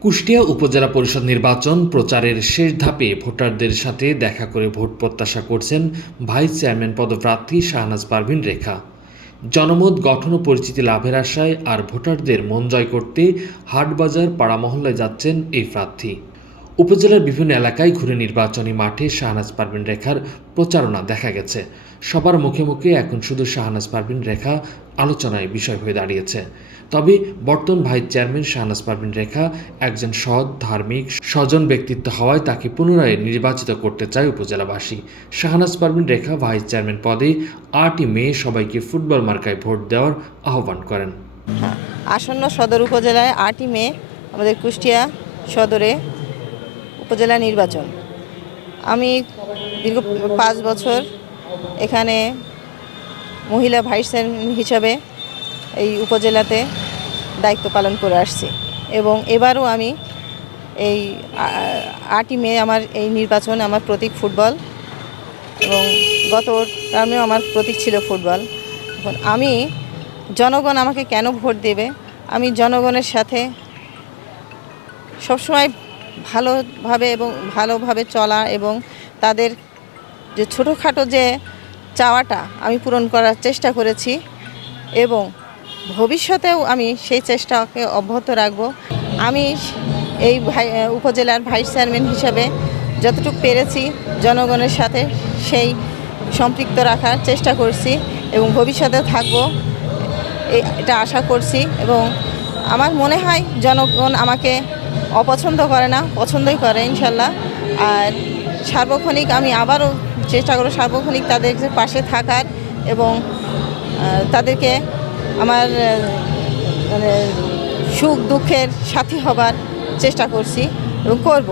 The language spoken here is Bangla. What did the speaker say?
কুষ্টিয়া উপজেলা পরিষদ নির্বাচন প্রচারের শেষ ধাপে ভোটারদের সাথে দেখা করে ভোট প্রত্যাশা করছেন ভাইস চেয়ারম্যান পদপ্রার্থী শাহনাজ পারভিন রেখা। জনমত, গঠন ও পরিচিতি লাভের আশায় আর ভোটারদের মন জয় করতে হাটবাজার পাড়া মহল্লায় যাচ্ছেন এই প্রার্থী। উপজেলার বিভিন্ন এলাকায় ঘুরে নির্বাচনী মাঠে শাহনাজ পারভিন রেখার প্রচারণা দেখা গেছে। সবার মুখে মুখে এখন শুধু শাহনাজ পারভিন রেখা আলোচনায় বিষয় হয়ে দাঁড়িয়েছে। তবে বর্তমান ভাইস চেয়ারম্যান শাহনাজ পারভিন রেখা একজন সৎ, ধার্মিক, স্বজন ব্যক্তিত্ব হওয়ায় তাকে পুনরায় নির্বাচিত করতে চায় উপজেলাবাসী। শাহনাজ পারভিন রেখা ভাইস চেয়ারম্যান পদে আটই মে সবাইকে ফুটবল মার্কায় ভোট দেওয়ার আহ্বান করেন। আসন্ন সদর উপজেলায় আটই মে আমাদের কুষ্টিয়া সদরে উপজেলা নির্বাচন। আমি দীর্ঘ পাঁচ বছর এখানে মহিলা ভাইস চেয়ারম্যান হিসাবে এই উপজেলাতে দায়িত্ব পালন করে আসছি এবং এবারও আমি এই আটই মে আমার এই নির্বাচন আমার প্রতীক ফুটবল এবং গত টার্মেও আমার প্রতীক ছিল ফুটবল। এখন আমি জনগণ আমাকে কেন ভোট দেবে? আমি জনগণের সাথে সবসময় ভালোভাবে এবং ভালোভাবে চলা এবং তাদের যে ছোটোখাটো যে চাওয়াটা আমি পূরণ করার চেষ্টা করেছি এবং ভবিষ্যতেও আমি সেই চেষ্টাকে অব্যাহত রাখব। আমি এই উপজেলার ভাইস চেয়ারম্যান হিসাবে যতটুকু পেরেছি জনগণের সাথে সেই সম্পৃক্ত রাখার চেষ্টা করছি এবং ভবিষ্যতে থাকব। এটা আশা করছি এবং আমার মনে হয় জনগণ আমাকে অপছন্দ করে না, পছন্দই করে ইনশাল্লাহ। আর সার্বক্ষণিক আমি আবারও চেষ্টা করব সার্বক্ষণিক তাদের পাশে থাকার এবং তাদেরকে আমার মানে সুখ দুঃখের সাথী হবার চেষ্টা করছি এবং করব।